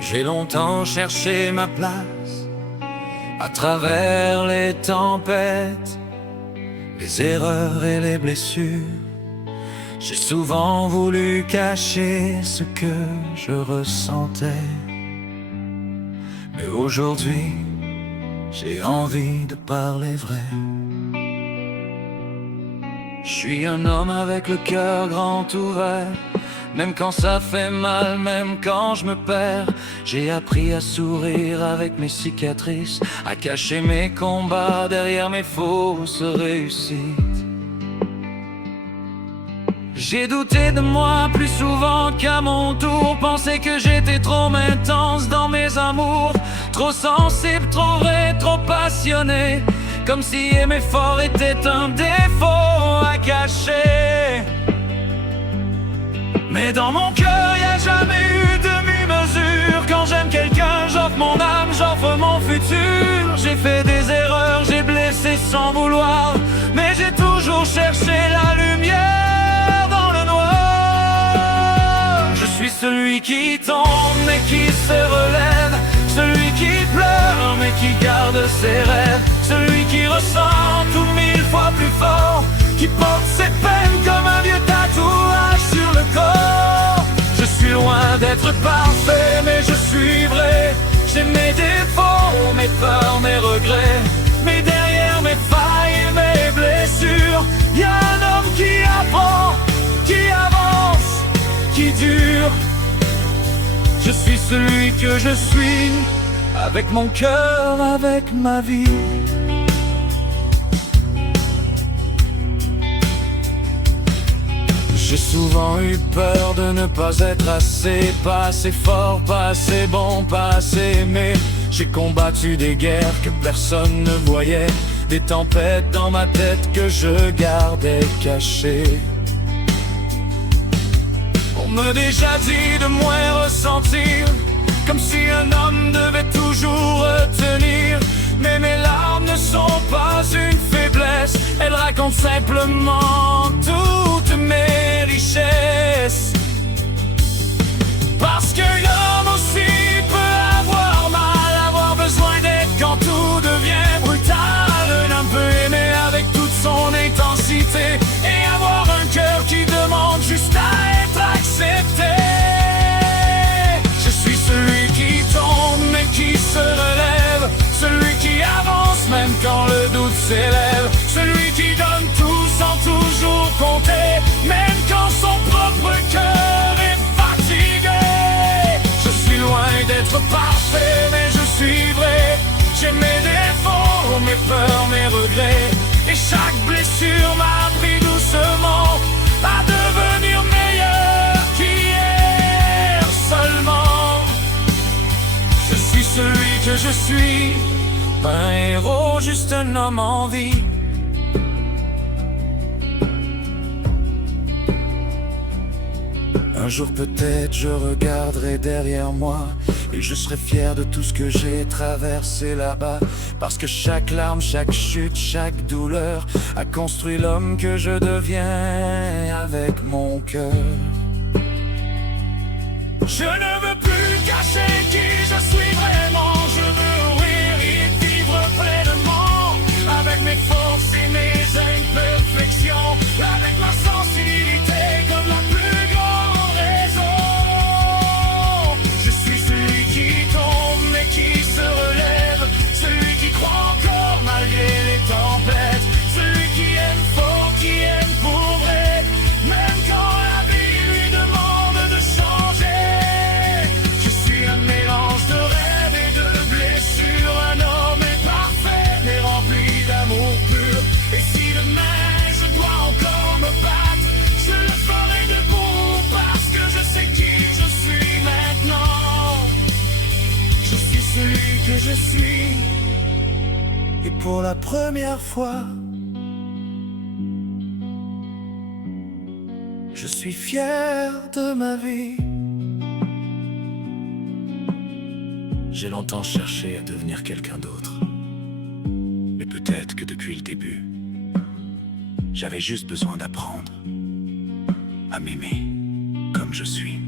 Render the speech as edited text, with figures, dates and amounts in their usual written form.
J'ai longtemps cherché ma place à travers les tempêtes, les erreurs et les blessures. J'ai souvent voulu cacher ce que je ressentais, mais aujourd'hui, j'ai envie de parler vrai. Je suis un homme avec le cœur grand ouvert, même quand ça fait mal, même quand je me perds. J'ai appris à sourire avec mes cicatrices, à cacher mes combats derrière mes fausses réussites. J'ai douté de moi plus souvent qu'à mon tour, pensé que j'étais trop intense dans mes amours, trop sensible, trop vrai, trop passionné, comme si aimer fort était un défaut à cacher. Mais dans mon cœur y a jamais eu demi-mesure. Quand j'aime quelqu'un, j'offre mon âme, j'offre mon futur. J'ai fait des erreurs, j'ai blessé sans vouloir, mais j'ai toujours cherché la lumière dans le noir. Je suis celui qui tombe mais qui se relève, celui qui pleure mais qui garde ses rêves, celui qui ressent tout 1000 fois plus fort, qui porte ses peines comme un vieux tatouage sur le corps. Je suis loin d'être parfait mais je suis vrai. J'ai mes défauts, mes peurs, mes regrets, mais derrière mes failles et mes blessures, y a un homme qui apprend, qui avance, qui dure. Je suis celui que je suis, avec mon cœur, avec ma vie. J'ai souvent eu peur de ne pas être assez, pas assez fort, pas assez bon, pas assez aimé. J'ai combattu des guerres que personne ne voyait, des tempêtes dans ma tête que je gardais cachées. On m'a déjà dit de moins ressentir, comme si un homme devait toujours retenir. Mais mes larmes ne sont pas une faiblesse, elles racontent simplement toutes mes richesses. Parce que l'homme aussi peut avoir mal, avoir besoin d'aide quand tout devient brutal. Un homme peut aimer avec toute son intensité et avoir un cœur qui demande juste à être accepté. Je suis celui qui tombe mais qui se relève, celui qui avance même quand le doute s'élève, celui qui donne tout sans toujours compter, même quand son propre cœur est fatigué. Je suis loin d'être parfait mais je suis vrai. J'ai mes défauts, mes peurs, mes regrets, et chaque blessure m'a appris doucement à devenir meilleur qu'hier seulement. Je suis celui que je suis, pas un héros, juste un homme en vie. Un jour peut-être je regarderai derrière moi et je serai fier de tout ce que j'ai traversé là-bas. Parce que chaque larme, chaque chute, chaque douleur a construit l'homme que je deviens avec mon cœur. Je ne veux plus cacher qui je suis vraiment. Je veux rire et vivre pleinement, avec mes forces et mes imperfections, avec ma sensibilité comme la plus grande raison. Je suis celui qui tombe mais qui se relève, celui qui croit encore malgré les tempêtes, celui qui aime fort, qui aime pour vrai, même quand la vie lui demande de changer. Je suis un mélange de rêves et de blessures, un homme imparfait mais rempli d'amour pur. Et si demain je dois encore me battre, je le ferai debout parce que je sais qui je suis maintenant. Je suis celui que je suis, et pour la première fois, je suis fier de ma vie. J'ai longtemps cherché à devenir quelqu'un d'autre, mais peut-être que depuis le début, j'avais juste besoin d'apprendre à m'aimer comme je suis.